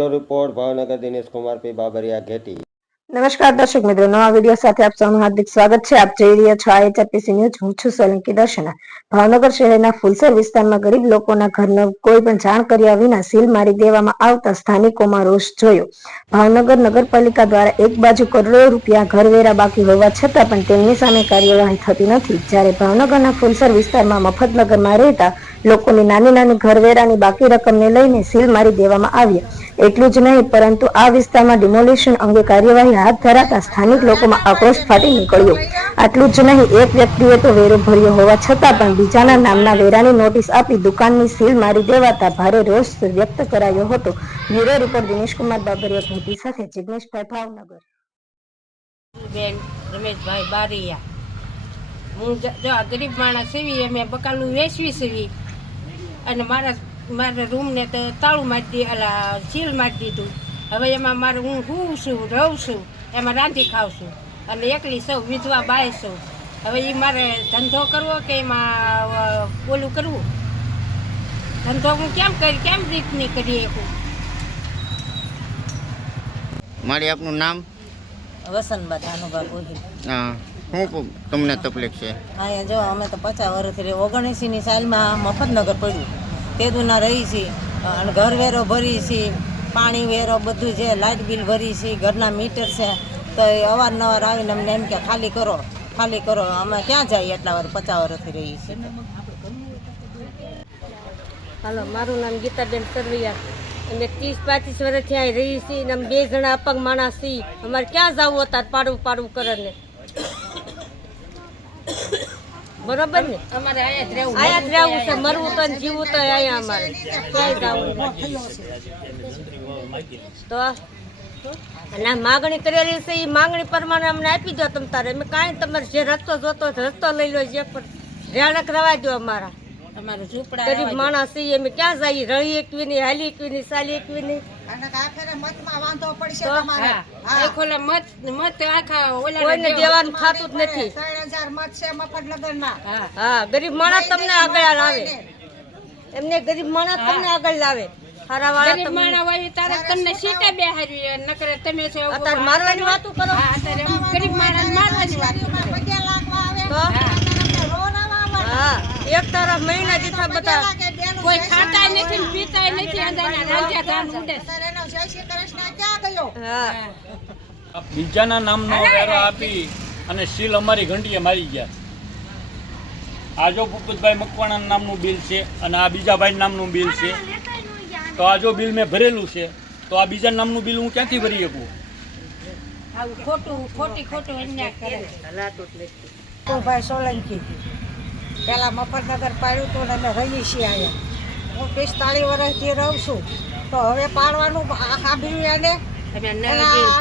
Bureau report Bhavnagar Dinesh Kumar પી બાબરિયા ઘેટી। નમસ્કાર દર્શક મિત્રો, નવા વિડીયો સાથે આપ સૌનું હાર્દિક સ્વાગત છે। આપ જોઈ રહ્યા છો IHRPC ન્યૂઝ। હું છું સોલંકી દર્શના। ભાવનગર શહેરના ફુલસર વિસ્તારમાં ગરીબ લોકોના ઘરને કોઈ પણ જાણ કર્યા વિના સીલ મારી દેવામાં આવતા સ્થાનિકોમાં રોષ જોયો। ભાવનગર નગરપાલિકા દ્વારા એક બાજુ કરોડો રૂપિયા ઘરવેરા બાકી હોવા છતાં પણ તેમની સામે કાર્યવાહી થતી નથી, જ્યારે ભાવનગરના ફુલસર વિસ્તારમાં મફતનગરમાં રહેતા લોકોની નાની નાની ઘરવેરાની બાકી રકમને લઈને સીલ મારી દેવામાં આવ્યા। એટલું જ નહીં, પરંતુ આ વિસ્તારમાં ડિમોલિશન અંગે કાર્યવાહી હાથ ધરાતા સ્થાનિક લોકોમાં આક્રોશ ફાટી નીકળ્યો। આટલું જ નહીં, એક વ્યક્તિએ તો વેરો ભર્યો હોવા છતાં પણ બીજાના નામના વેરાની નોટિસ આપી દુકાનની સીલ મારી દેવાતા ભારે રોષ વ્યક્ત કરાયો હતો। બ્યુરો રિપોર્ટ દિનેશ કુમાર બાબરિયા ઘેટી સાથે જિગ્નેશભાઈ, ભાવનગર। બેન રમેશભાઈ બારિયા, હું જો ગરીબ માણસ સેવી, અમે બકાલું વેચવી સેવી અને મારા રૂમને તો તાળું મારી દે, અલા સીલ મારી દીધું। હવે એમાં મારે હું છું, રહું છું, એમાં રાંધી ખાઉં છું અને એકલી સૌ વિધવા બાય છું। હવે એ મારે ધંધો કરવો કે એમાં ઓલું કરવું? ધંધો હું કેમ રીતની કરી શકું? મારી આપનું નામ? વસંતબા ધાનુભા ગોહિલ। હા, શું તમને તકલીફ છે? અહીંયા જો અમે તો 50 વર્ષથી 79ની સાલમાં મફતનગર પડ્યું, તેદુના રહી છીએ અને ઘર વેરો ભરી છીએ, પાણી વેરો બધું છે, લાઇટ બિલ ભરી છીએ, ઘરના મીટર છે, તો એ અવારનવાર આવીને અમને એમ કે ખાલી કરો ખાલી કરો। અમે ક્યાં જઈએ, એટલા વાર 50 વર્ષથી રહી છીએ। હાલો, મારું નામ ગીતાબેન સરવૈયા, અમે 30-35 વર્ષથી અહીં રહી છીએ ને અમે 2 જણા અપંગ માણસ છીએ। અમારે ક્યાં જવું હતા પાડવું કરે ને, બરોબર ને? અમારે અહીંયા જ રહેવું છે, મરવું તો જીવવું તો અહીંયા અમારે ક્યાંય જવું તો અને માગણી કરેલી છે, એ માગણી પ્રમાણે અમને આપી દો તમ તારે। અમે કાંઈ તમારે જે રસ્તો જોતો રસ્તો લઈ લો, જે પણ રેણક રવા દો અમારા। અમારું ઝૂંપડા ગરીબ માણસ છીએ, અમે ક્યાં જઈએ? રળી એકવી નહીં, હાલી એકવી નહીં, સાલી એકવી નહીં, કોઈને દેવાનું થતું જ નથી। હા, ગરીબ માણસ તમને આગળ આવે, એમને ગરીબ માણસ તમને આગળ લાવે। ગરીબ માણસ હોય તારે તમને સીટે બેહારી નકરે તમે છે અત્યારે મારવાની વાતો કરો। ગરીબ માણસ મારવાની વાત તો હા, એક તારા મહિના જીથા બધા કોઈ ખાતા નથી પીતા નથી, અંદરના રાંધ્યા ધાન ઉડે। હા, બીજાના નામનો વેરો આપી અને સીલ અમારી ઘંટીએ મારી ગયા। આ જો ભૂપતભાઈ મકવાણા નામનું બિલ છે અને આ બીજા ભાઈ નામનું બિલ છે, તો આ જો બિલ મેં ભરેલું છે તો આ બીજા નામનું બિલ હું ક્યાંથી ભરી શકું? ખોટું અન્યાય કરે। ભાઈ સોલંકી પહેલાં મફતનગર પાડ્યું હતું ને અમે રહીએ છીએ અહીંયા। હું 45 વર્ષથી રહું છું, તો હવે પાડવાનું સાંભળ્યું એને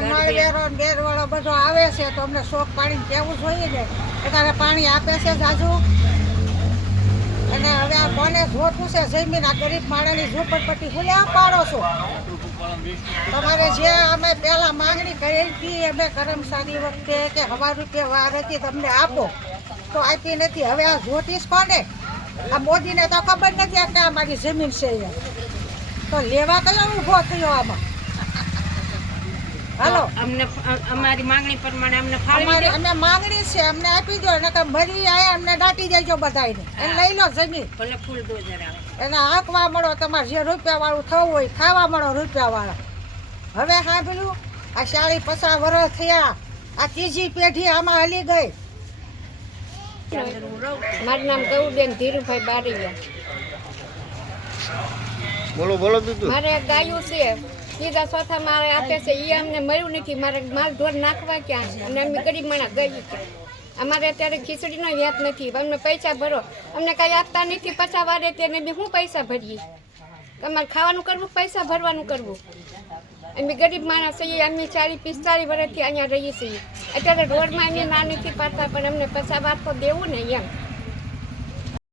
નળવેરો બેરવાળો બધો આવે છે, તો અમને શોખ પાડીને કહેવું જોઈએ ને અત્યારે પાણી આપે છે જાજુ। અને હવે આ કોને જોતું છે જમીન? આ ગરીબ માણસની ઝૂંપડપટ્ટી ખુલે પાડો છો તમારે? જે અમે પહેલાં માંગણી કરી હતી, અમે કર્મચારી વખતે કે 1000 રૂપિયા વાર હતી તમને આપો, તો આપી નથી। હવે આ જોતીશ કોને? આ મોદીને તો ખબર નથી કે અમારી જમીન છે એ, તો લેવા કયો ઊભો થયો આમાં? હાલો, અમને અમારી માંગણી પ્રમાણે અમને ફાળવી દો। અમે માંગણી છે, અમને આપી દો, નકર મરી આયા અમને દાટી દેજો બધાને, એને લઈ લો જમીન, ભલે ફૂલ ડોઝર આવે, એને હાંકવા મળો, તમારે જે રૂપિયાવાળું થવું હોય ખાવા મળો રૂપિયાવાળા। હવે સાંભળ્યું, આ 40-50 વર્ષ થયા, આ ત્રીજી પેઢી આમાં હલી ગઈ। મારું નામ ગૌબેન ધીરુભાઈ બારિયા। બોલો બોલો તું। મારે ગાયું છે, સીધા ચોથા મારે આપે છે, એ અમને મળ્યું નથી। મારે માલ ઢોર નાખવા ક્યાં? અને અમે ગરીબ માણસ ગઈ છે, અમારે અત્યારે ખીચડીનો વ્યાજ નથી, અમને પૈસા ભરો, અમને કાંઈ આપતા નથી। 50 વારે તેને બી હું પૈસા ભરીએ? તમારે ખાવાનું કરવું, પૈસા ભરવાનું કરવું? અમે ગરીબ માણસ છીએ, અમે 40-45 વર્ષથી અહીંયા રહીએ છીએ। અત્યારે રોડમાં અમે ના નથી પાડતા, પણ અમને 50 વાર તો દેવું ને એમ।